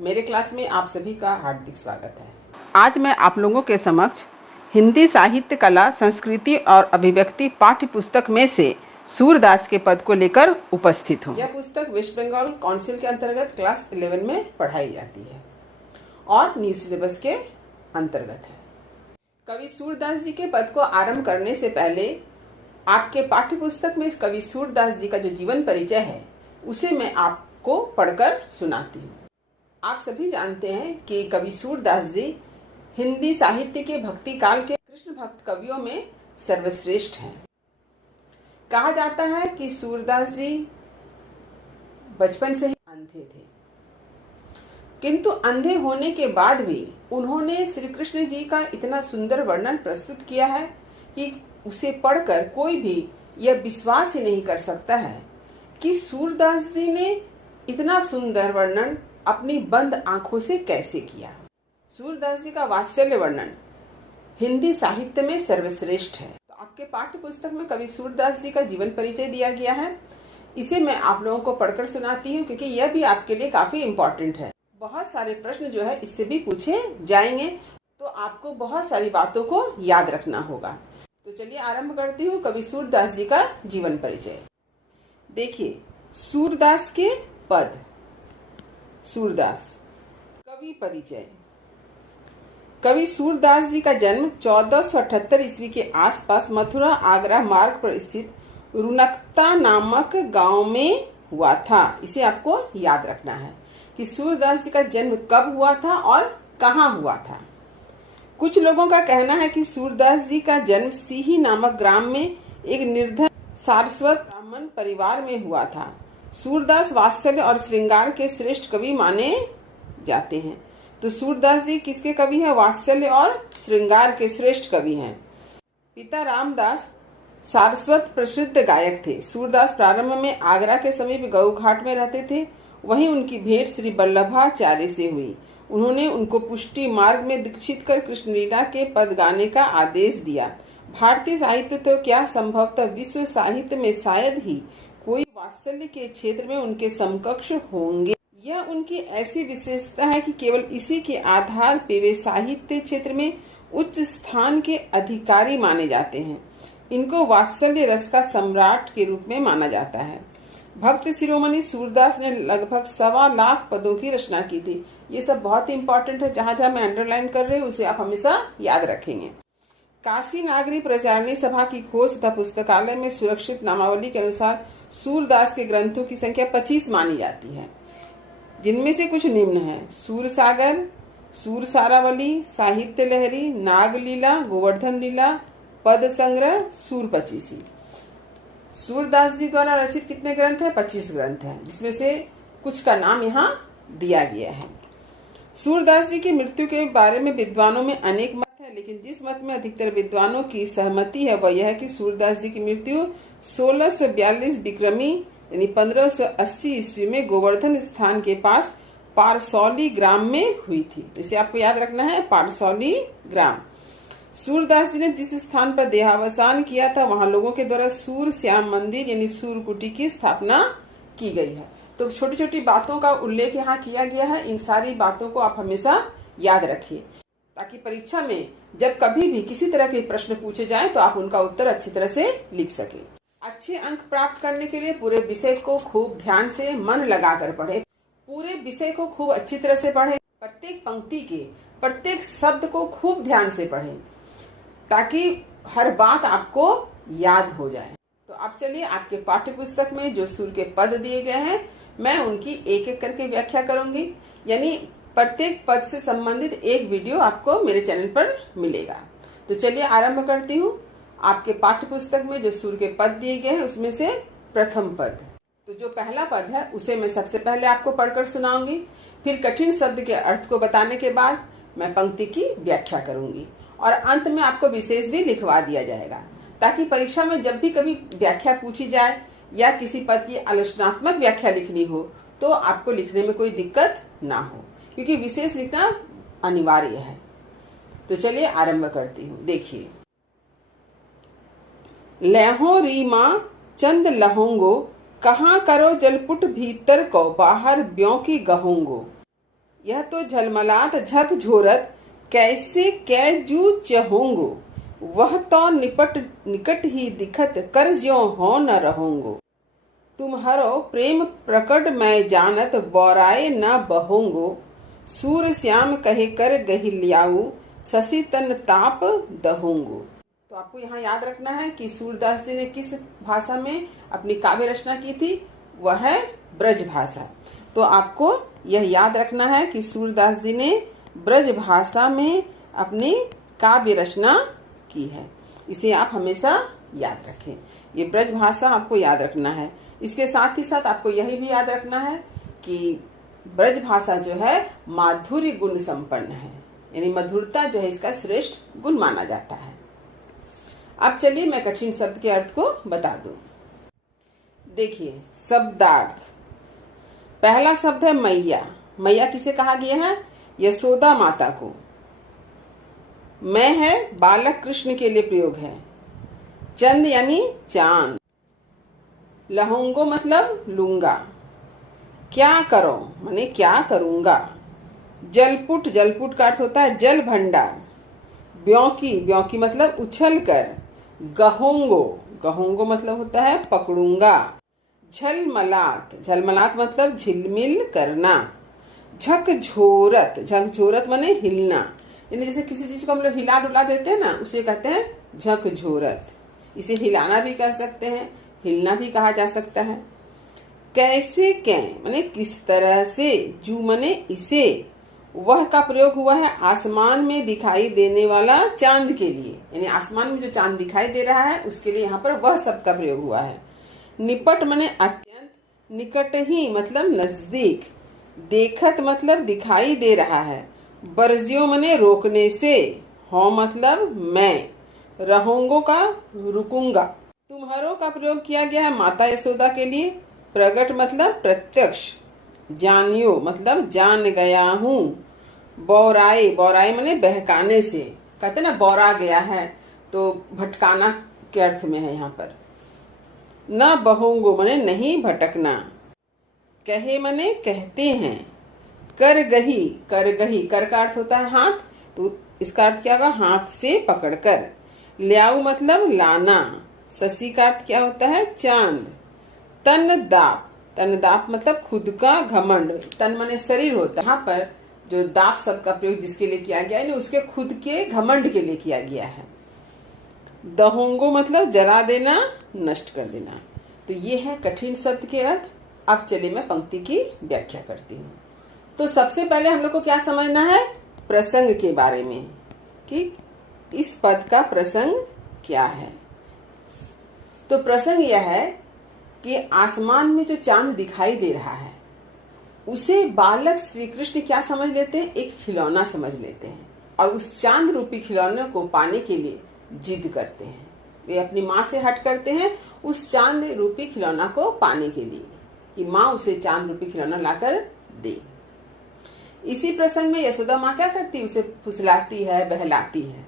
मेरे क्लास में आप सभी का हार्दिक स्वागत है। आज मैं आप लोगों के समक्ष हिंदी साहित्य कला संस्कृति और अभिव्यक्ति पाठ्य पुस्तक में से सूरदास के पद को लेकर उपस्थित हूँ। यह पुस्तक वेस्ट बंगाल काउंसिल के अंतर्गत क्लास 11 में पढ़ाई जाती है और न्यू सिलेबस के अंतर्गत है। कवि सूरदास जी के पद को आरंभ करने से पहले आपके पाठ्य पुस्तक में कवि सूरदास जी का जो जीवन परिचय है उसे मैं आपको पढ़कर सुनाती हूँ। आप सभी जानते हैं कि कवि सूरदास जी हिंदी साहित्य के भक्ति काल के कृष्ण भक्त कवियों में सर्वश्रेष्ठ हैं। कहा जाता है कि सूरदास जी बचपन से ही अंधे थे, किंतु अंधे होने के बाद भी उन्होंने श्री कृष्ण जी का इतना सुंदर वर्णन प्रस्तुत किया है कि उसे पढ़कर कोई भी यह विश्वास ही नहीं कर सकता है कि सूरदास जी ने इतना सुंदर वर्णन अपनी बंद आंखों से कैसे किया। सूरदास जी का वात्सल्य वर्णन हिंदी साहित्य में सर्वश्रेष्ठ है। तो आपके पाठ्य पुस्तक में कवि सूरदास जी का जीवन परिचय दिया गया है, इसे मैं आप लोगों को पढ़कर सुनाती हूँ क्योंकि यह भी आपके लिए काफी इम्पोर्टेंट है। बहुत सारे प्रश्न जो है इससे भी पूछे जाएंगे, तो आपको बहुत सारी बातों को याद रखना होगा। तो चलिए आरंभ करती हूँ कवि सूरदास जी का जीवन परिचय। देखिए, सूरदास के पद। सूरदास कवि परिचय। कवि सूरदास जी का जन्म 1478 ईस्वी के आसपास मथुरा आगरा मार्ग पर स्थित रुनकता नामक गांव में हुआ था। इसे आपको याद रखना है कि सूरदास जी का जन्म कब हुआ था और कहाँ हुआ था। कुछ लोगों का कहना है कि सूरदास जी का जन्म सीही नामक ग्राम में एक निर्धन सारस्वत ब्राह्मण परिवार में हुआ था। सूरदास वात्सल्य और श्रृंगार के श्रेष्ठ कवि माने जाते हैं। तो सूरदास जी किसके कवि हैं? वात्सल्य और श्रृंगार के श्रेष्ठ कवि हैं। पिता रामदास सारस्वत प्रसिद्ध गायक थे। सूरदास प्रारंभ में आगरा के समीप गऊ घाट में रहते थे। वहीं उनकी भेंट श्री वल्लभाचार्य से हुई। उन्होंने उनको पुष्टि मार्ग में दीक्षित कर कृष्णलीला के पद गाने का आदेश दिया। भारतीय साहित्य तो क्या, संभवतः विश्व साहित्य में शायद ही कोई वात्सल्य के क्षेत्र में उनके समकक्ष होंगे। यह उनकी ऐसी विशेषता है कि केवल इसी के आधार पर वे साहित्य क्षेत्र में उच्च स्थान के अधिकारी माने जाते हैं। इनको वात्सल्य रस का सम्राट के रूप में माना जाता है। भक्त शिरोमणि सूरदास ने लगभग 1.25 लाख पदों की रचना की थी। ये सब बहुत इंपॉर्टेंट है, जहाँ जहाँ मैं अंडरलाइन कर रही हूँ उसे आप हमेशा याद रखेंगे। काशी नागरी प्रचारणी सभा की खोज तथा पुस्तकालय में सुरक्षित नामावली के अनुसार सूरदास के ग्रंथों की संख्या 25 मानी जाती है, जिनमें से कुछ निम्न है: सूरसागर, सूरसारावली, साहित्य लहरी, नागलीला, गोवर्धन लीला, पद संग्रह, सूरपचीसी। सूरदास जी द्वारा रचित कितने ग्रंथ हैं? 25 ग्रंथ हैं, जिसमें से कुछ का नाम यहाँ दिया गया है। सूरदास जी की मृत्यु के बारे में विद्वानों में अनेक मत है, लेकिन जिस मत में अधिकतर विद्वानों की सहमति है वह यह है कि सूरदास जी की मृत्यु 1642 विक्रमी यानी 1580 ईस्वी में गोवर्धन स्थान के पास पारसौली ग्राम में हुई थी। इसे आपको याद रखना है, पारसौली ग्राम। सूरदास जी ने जिस स्थान पर देहावसान किया था वहां लोगों के द्वारा सूर श्याम मंदिर यानी सूरकुटी की स्थापना की गई है। तो छोटी छोटी बातों का उल्लेख यहाँ किया गया है। इन सारी बातों को आप हमेशा याद रखिए ताकि परीक्षा में जब कभी भी किसी तरह के प्रश्न पूछे जाए तो आप उनका उत्तर अच्छी तरह से लिख सके। अच्छे अंक प्राप्त करने के लिए पूरे विषय को खूब ध्यान से मन लगाकर पढ़े। पूरे विषय को खूब अच्छी तरह से पढ़े। प्रत्येक पंक्ति के प्रत्येक शब्द को खूब ध्यान से पढ़े ताकि हर बात आपको याद हो जाए। तो अब चलिए, आपके पाठ्य पुस्तक में जो सूर के पद दिए गए हैं मैं उनकी एक एक करके व्याख्या करूंगी, यानी प्रत्येक पद से संबंधित एक वीडियो आपको मेरे चैनल पर मिलेगा। तो चलिए आरंभ करती हूँ। आपके पाठ्य पुस्तक में जो सूर के पद दिए गए हैं उसमें से प्रथम पद, तो जो पहला पद है उसे मैं सबसे पहले आपको पढ़कर सुनाऊंगी। फिर कठिन शब्द के अर्थ को बताने के बाद मैं पंक्ति की व्याख्या करूंगी और अंत में आपको विशेष भी लिखवा दिया जाएगा ताकि परीक्षा में जब भी कभी व्याख्या पूछी जाए या किसी पद की आलोचनात्मक व्याख्या लिखनी हो तो आपको लिखने में कोई दिक्कत ना हो, क्योंकि विशेष लिखना अनिवार्य है। तो चलिए आरंभ करती हूँ। देखिए, लहो रीमा चंद लहोंगो, कहाँ करो जलपुट भीतर को, बाहर ब्यों की गहोंगो। यह तो झलमलात झक झोरत कैसे कै जू चहोंगो, वह तो निकट ही दिखत कर ज्यों हो न रहोंगो। तुम्हारो प्रेम प्रकट मैं जानत बौराए न बहोंगो, सूर श्याम कहे कर गहिल्याऊ शशि तन ताप दहोंगो। तो आपको यहाँ याद रखना है कि सूरदास जी ने किस भाषा में अपनी काव्य रचना की थी, वह है ब्रज भाषा। तो आपको यह याद रखना है कि सूरदास जी ने ब्रज भाषा में अपनी काव्य रचना की है। इसे आप हमेशा याद रखें, ये ब्रज भाषा आपको याद रखना है। इसके साथ ही साथ आपको यही भी याद रखना है कि ब्रज भाषा जो है माधुर्य गुण संपन्न है, यानी मधुरता जो है इसका श्रेष्ठ गुण माना जाता है। अब चलिए मैं कठिन शब्द के अर्थ को बता दूं। देखिए शब्दार्थ, पहला शब्द है मैया। मैया किसे कहा गया है? यशोदा माता को। मैं है बालक कृष्ण के लिए प्रयोग है। चंद यानी चांद। लहोंगो मतलब लूंगा। क्या करो माने क्या करूंगा। जलपुट, जलपुट का अर्थ होता है जल भंडार। ब्योंकी, ब्योंकी मतलब उछल कर। गहोंगो, गहोंगो मतलब होता है पकड़ूंगा। झलमलात, झलमलात मतलब झिलमिल करना। झकझोरत, झकझोरत माने हिलना, यानी जैसे किसी चीज को हम लोग हिला डुला देते हैं ना, उसे कहते हैं झकझोरत। इसे हिलाना भी कह सकते हैं, हिलना भी कहा जा सकता है। कैसे कै माने किस तरह से। जू माने इसे। वह का प्रयोग हुआ है आसमान में दिखाई देने वाला चांद के लिए, यानी आसमान में जो चांद दिखाई दे रहा है उसके लिए यहाँ पर वह शब्द का प्रयोग हुआ है। निपट माने अत्यंत, निकट ही मतलब नजदीक। देखत मतलब दिखाई दे रहा है। बरजियो माने रोकने से। हो मतलब मैं। रहोंगो का रुकूंगा। तुम्हारो का प्रयोग किया गया है माता यशोदा के लिए। प्रगट मतलब प्रत्यक्ष। जानियो मतलब जान गया हूँ। बौराए, बौराए माने बहकाने से। कहते ना बौरा गया है, तो भटकाना के अर्थ में है यहाँ पर। न बहोंगो माने नहीं भटकना। कहे माने कहते हैं। कर गही, कर गही, कर का अर्थ होता है हाथ, तो इसका अर्थ क्या होगा? हाथ से पकड़कर। ल्याऊ मतलब लाना। शशि का अर्थ क्या होता है? चांद। तन दाप, तन दाप मतलब खुद का घमंड। तन माने शरीर होता है, यहाँ पर जो दाप शब्द का प्रयोग जिसके लिए किया गया है उसके खुद के घमंड के लिए किया गया है। दहोंगो मतलब जला देना, नष्ट कर देना। तो ये है कठिन शब्द के अर्थ। अब चलिए मैं पंक्ति की व्याख्या करती हूँ। तो सबसे पहले हम लोग को क्या समझना है? प्रसंग के बारे में, कि इस पद का प्रसंग क्या है। तो प्रसंग यह है कि आसमान में जो चांद दिखाई दे रहा है उसे बालक श्री कृष्ण क्या समझ लेते हैं? एक खिलौना समझ लेते हैं, और उस चांद रूपी खिलौने को पाने के लिए जिद करते हैं। वे अपनी माँ से हट करते हैं उस चांद रूपी खिलौना को पाने के लिए, कि माँ उसे चांद रूपी खिलौना लाकर दे। इसी प्रसंग में यशोदा माँ क्या करती है? उसे फुसलाती है, बहलाती है,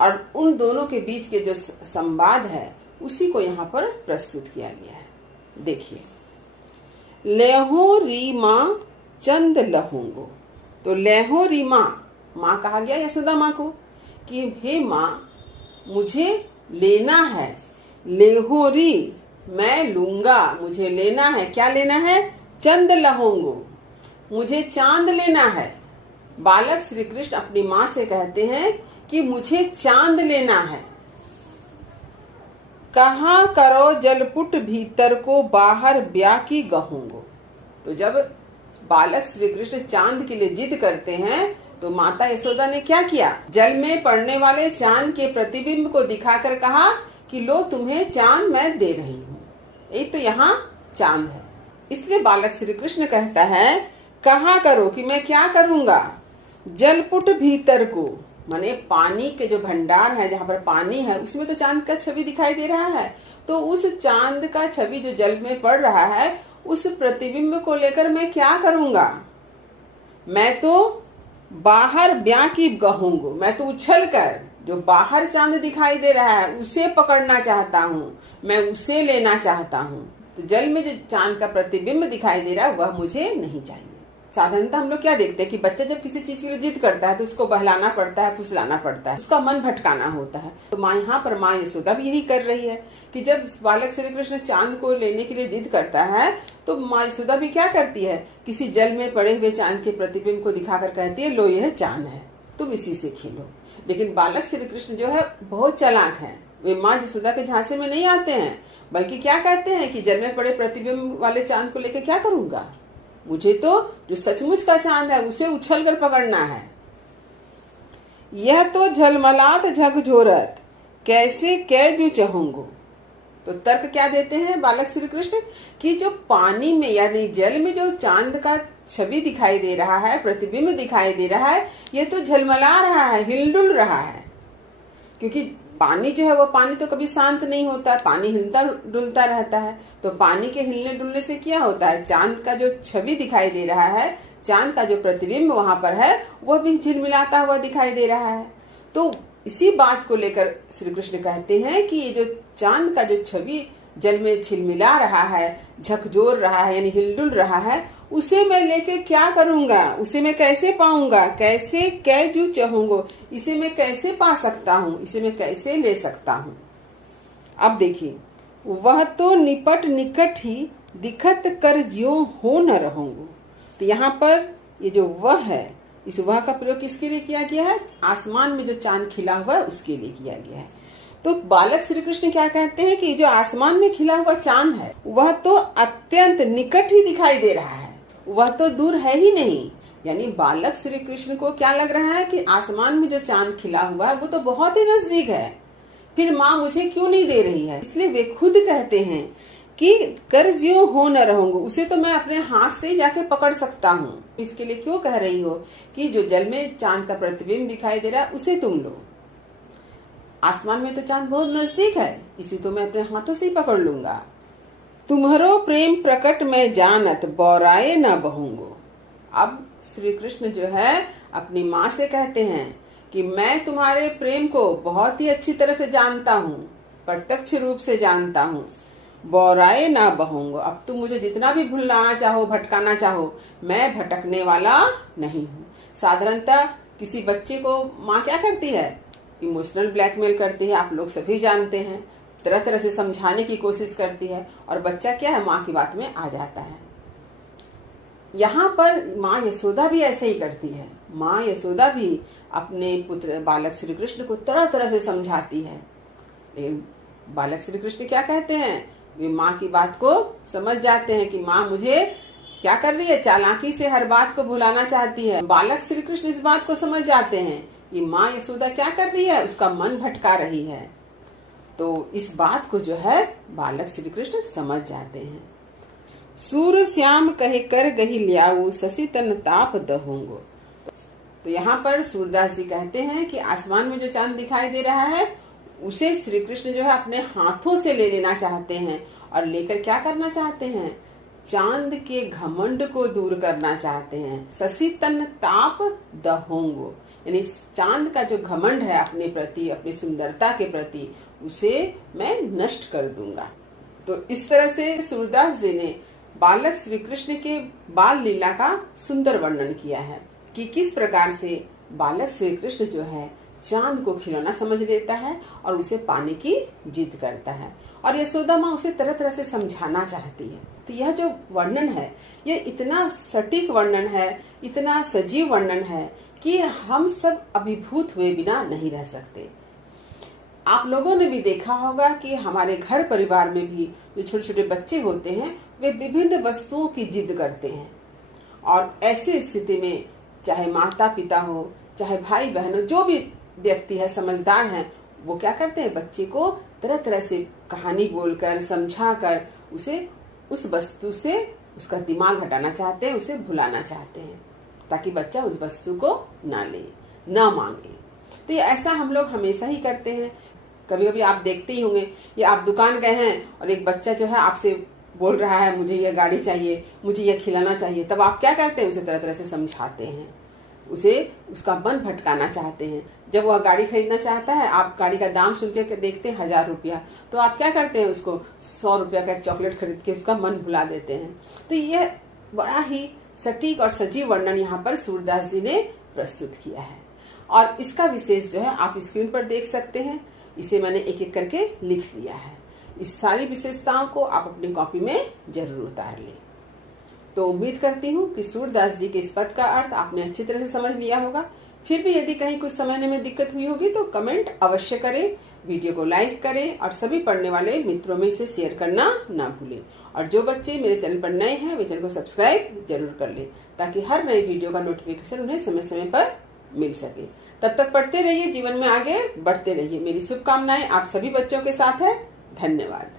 और उन दोनों के बीच के जो संवाद है उसी को यहाँ पर प्रस्तुत किया गया है। देखिए, लेहो री माँ चंद लहोंगो। तो लेहो री माँ, माँ कहा गया यशोदा माँ को कि हे माँ मुझे लेना है। लेहो री मैं लूंगा, मुझे लेना है। क्या लेना है? चंद लहोंगो, मुझे चांद लेना है। बालक श्री कृष्ण अपनी माँ से कहते हैं कि मुझे चांद लेना है। कहा करो जलपुट भीतर को बाहर ब्याह की गहूंगो। तो जब बालक श्री कृष्ण चांद के लिए जिद करते हैं तो माता यशोदा ने क्या किया? जल में पड़ने वाले चांद के प्रतिबिंब को दिखाकर कहा कि लो तुम्हें चांद मैं दे रही हूँ। एक तो यहाँ चांद है, इसलिए बालक श्री कृष्ण कहता है कहा करो कि मैं क्या करूंगा। जलपुट भीतर को माने पानी के जो भंडार है, जहाँ पर पानी है उसमें तो चांद का छवि दिखाई दे रहा है। तो उस चांद का छवि जो जल में पड़ रहा है उस प्रतिबिंब को लेकर मैं क्या करूंगा? मैं तो बाहर ब्याह की गहूंगो, मैं तो उछल कर जो बाहर चांद दिखाई दे रहा है उसे पकड़ना चाहता हूँ, मैं उसे लेना चाहता हूँ। तो जल में जो चांद का प्रतिबिंब दिखाई दे रहा है वह मुझे नहीं चाहिए। साधारणतः हम लोग क्या देखते हैं कि बच्चा जब किसी चीज के लिए जिद करता है तो उसको बहलाना पड़ता है, फुसलाना पड़ता है, उसका मन भटकाना होता है। तो यहाँ पर माँ यशोदा भी यही कर रही है कि जब बालक श्री कृष्ण चांद को लेने के लिए जिद करता है तो माँ यशोदा भी क्या करती है, किसी जल में पड़े हुए चांद के प्रतिबिंब को दिखाकर कहती है, लो यह चांद है, तुम इसी से खेलो। लेकिन बालक श्री कृष्ण जो है बहुत चालाक है, वे माँ यशोदा के झांसे में नहीं आते हैं, बल्कि क्या कहते हैं कि जल में पड़े प्रतिबिंब वाले चांद को लेकर क्या करूंगा, मुझे तो जो सचमुच का चांद है उसे उछल कर पकड़ना है। यह तो झलमलात झकझोरत कैसे कै जू चाहूंगो। तो तर्क क्या देते हैं बालक श्री कृष्ण कि जो पानी में यानी जल में जो चांद का छवि दिखाई दे रहा है, प्रतिबिंब दिखाई दे रहा है, यह तो झलमला रहा है, हिलडुल रहा है। क्योंकि पानी जो है वो पानी तो कभी शांत नहीं होता, पानी हिलता डुलता रहता है। तो पानी के हिलने डुलने से क्या होता है, चांद का जो छवि दिखाई दे रहा है, चांद का जो प्रतिबिंब वहां पर है वह भी झिलमिलाता हुआ दिखाई दे रहा है। तो इसी बात को लेकर श्री कृष्ण कहते हैं कि ये जो चांद का जो छवि जल में झिलमिला रहा है, झकझोर रहा है, यानी हिलडुल रहा है, उसे मैं लेके क्या करूंगा, उसे मैं कैसे पाऊंगा, कैसे कै जू चाहूंगो, इसे मैं कैसे पा सकता हूँ, इसे मैं कैसे ले सकता हूँ। अब देखिए, वह तो निपट निकट ही दिखत कर ज्यों हो न रहूंगो। तो यहाँ पर ये जो वह है, इस वह का प्रयोग किसके लिए किया गया है, आसमान में जो चांद खिला हुआ है उसके लिए किया गया है। तो बालक श्री कृष्ण क्या कहते हैं कि जो आसमान में खिला हुआ चांद है वह तो अत्यंत निकट ही दिखाई दे रहा है, वह तो दूर है ही नहीं। यानी बालक श्री कृष्ण को क्या लग रहा है कि आसमान में जो चांद खिला हुआ है वो तो बहुत ही नजदीक है, फिर माँ मुझे क्यों नहीं दे रही है। इसलिए वे खुद कहते हैं कि कर ज्यों हो न रहूंगा, उसे तो मैं अपने हाथ से जाके पकड़ सकता हूँ। इसके लिए क्यों कह रही हो कि जो जल में चांद का प्रतिबिंब दिखाई दे रहा है उसे तुम लो, आसमान में तो चांद बहुत नजदीक है, इसी तो मैं अपने हाथों से ही पकड़ लूंगा। तुम्हारो प्रेम प्रकट में जानत बौराए न बहूंगो। अब श्री कृष्ण जो है अपनी माँ से कहते हैं कि मैं तुम्हारे प्रेम को बहुत ही अच्छी तरह से जानता हूँ, प्रत्यक्ष रूप से जानता हूँ, बौराए ना बहूंगो। अब तुम मुझे जितना भी भुलाना चाहो, भटकाना चाहो, मैं भटकने वाला नहीं हूँ। साधारणतः किसी बच्चे को माँ क्या करती है, इमोशनल ब्लैकमेल करती है, आप लोग सभी जानते हैं, तरह तरह से समझाने की कोशिश करती है और बच्चा क्या है, माँ की बात में आ जाता है। यहाँ पर माँ यशोदा भी ऐसे ही करती है। माँ यशोदा भी अपने पुत्र बालक श्री कृष्ण को तरह तरह से समझाती है। बालक श्री कृष्ण क्या कहते हैं, वे माँ की बात को समझ जाते हैं कि माँ मुझे क्या कर रही है, चालाकी से हर बात को भुलाना चाहती है। बालक श्री कृष्ण इस बात को समझ जाते हैं कि माँ यशोदा क्या कर रही है, उसका मन भटका रही है। तो इस बात को जो है बालक श्री कृष्ण समझ जाते हैं। सूर श्याम कहे कर गही लियाऊ शशि तन ताप दहूंगो। तो यहाँ पर सूरदास जी कहते हैं कि आसमान में जो चांद दिखाई दे रहा है उसे श्री कृष्ण जो है अपने हाथों से ले लेना चाहते हैं और लेकर क्या करना चाहते हैं, चांद के घमंड को दूर करना चाहते हैं। शशि तन ताप दहूंगो, यानी चांद का जो घमंड है अपने प्रति, अपनी सुंदरता के प्रति, उसे मैं नष्ट कर दूंगा। तो इस तरह से सूरदास जी ने बालक श्री कृष्ण के बाल लीला का सुंदर वर्णन किया है कि किस प्रकार से बालक श्री कृष्ण जो है चांद को खिलौना समझ लेता है और उसे पाने की जिद करता है और यशोदा माँ उसे तरह तरह से समझाना चाहती है। तो यह जो वर्णन है ये इतना सटीक वर्णन है, इतना सजीव वर्णन है कि हम सब अभिभूत हुए बिना नहीं रह सकते। आप लोगों ने भी देखा होगा कि हमारे घर परिवार में भी जो छोटे छोटे बच्चे होते हैं वे विभिन्न वस्तुओं की जिद करते हैं और ऐसी स्थिति में चाहे माता पिता हो, चाहे भाई बहन हो, जो भी व्यक्ति है समझदार है, वो क्या करते हैं, बच्चे को तरह तरह से कहानी बोलकर समझाकर उसे उस वस्तु से उसका दिमाग हटाना चाहते हैं, उसे भुलाना चाहते हैं ताकि बच्चा उस वस्तु को ना ले, ना मांगे। तो ये ऐसा हम लोग हमेशा ही करते हैं। कभी कभी आप देखते ही होंगे, ये आप दुकान गए हैं और एक बच्चा जो है आपसे बोल रहा है मुझे ये गाड़ी चाहिए, मुझे ये खिलाना चाहिए, तब आप क्या करते हैं, उसे तरह तरह से समझाते हैं, उसे उसका मन भटकाना चाहते हैं। जब वह गाड़ी खरीदना चाहता है, आप गाड़ी का दाम सुन के देखते हैं 1000 रुपया, तो आप क्या करते हैं, उसको 100 रुपया का एक चॉकलेट खरीद के उसका मन भुला देते हैं। तो यह बड़ा ही सटीक और सजीव वर्णन यहाँ पर सूरदास जी ने प्रस्तुत किया है। और इसका विशेष जो है आप स्क्रीन पर देख सकते हैं, इसे मैंने एक एक करके लिख दिया है। इस सारी विशेषताओं को आप अपनी कॉपी में जरूर उतार लें। तो उम्मीद करती हूँ कि सूरदास जी के इस पद का अर्थ आपने अच्छी तरह से समझ लिया होगा। फिर भी यदि कहीं कुछ समझने में दिक्कत हुई होगी तो कमेंट अवश्य करें, वीडियो को लाइक करें और सभी पढ़ने वाले मित्रों में इसे शेयर करना ना भूलें। और जो बच्चे मेरे चैनल पर नए हैं वे चैनल को सब्सक्राइब जरूर कर लें, ताकि हर नई वीडियो का नोटिफिकेशन उन्हें समय समय पर मिल सके। तब तक पढ़ते रहिए, जीवन में आगे बढ़ते रहिए। मेरी शुभकामनाएं आप सभी बच्चों के साथ है। धन्यवाद।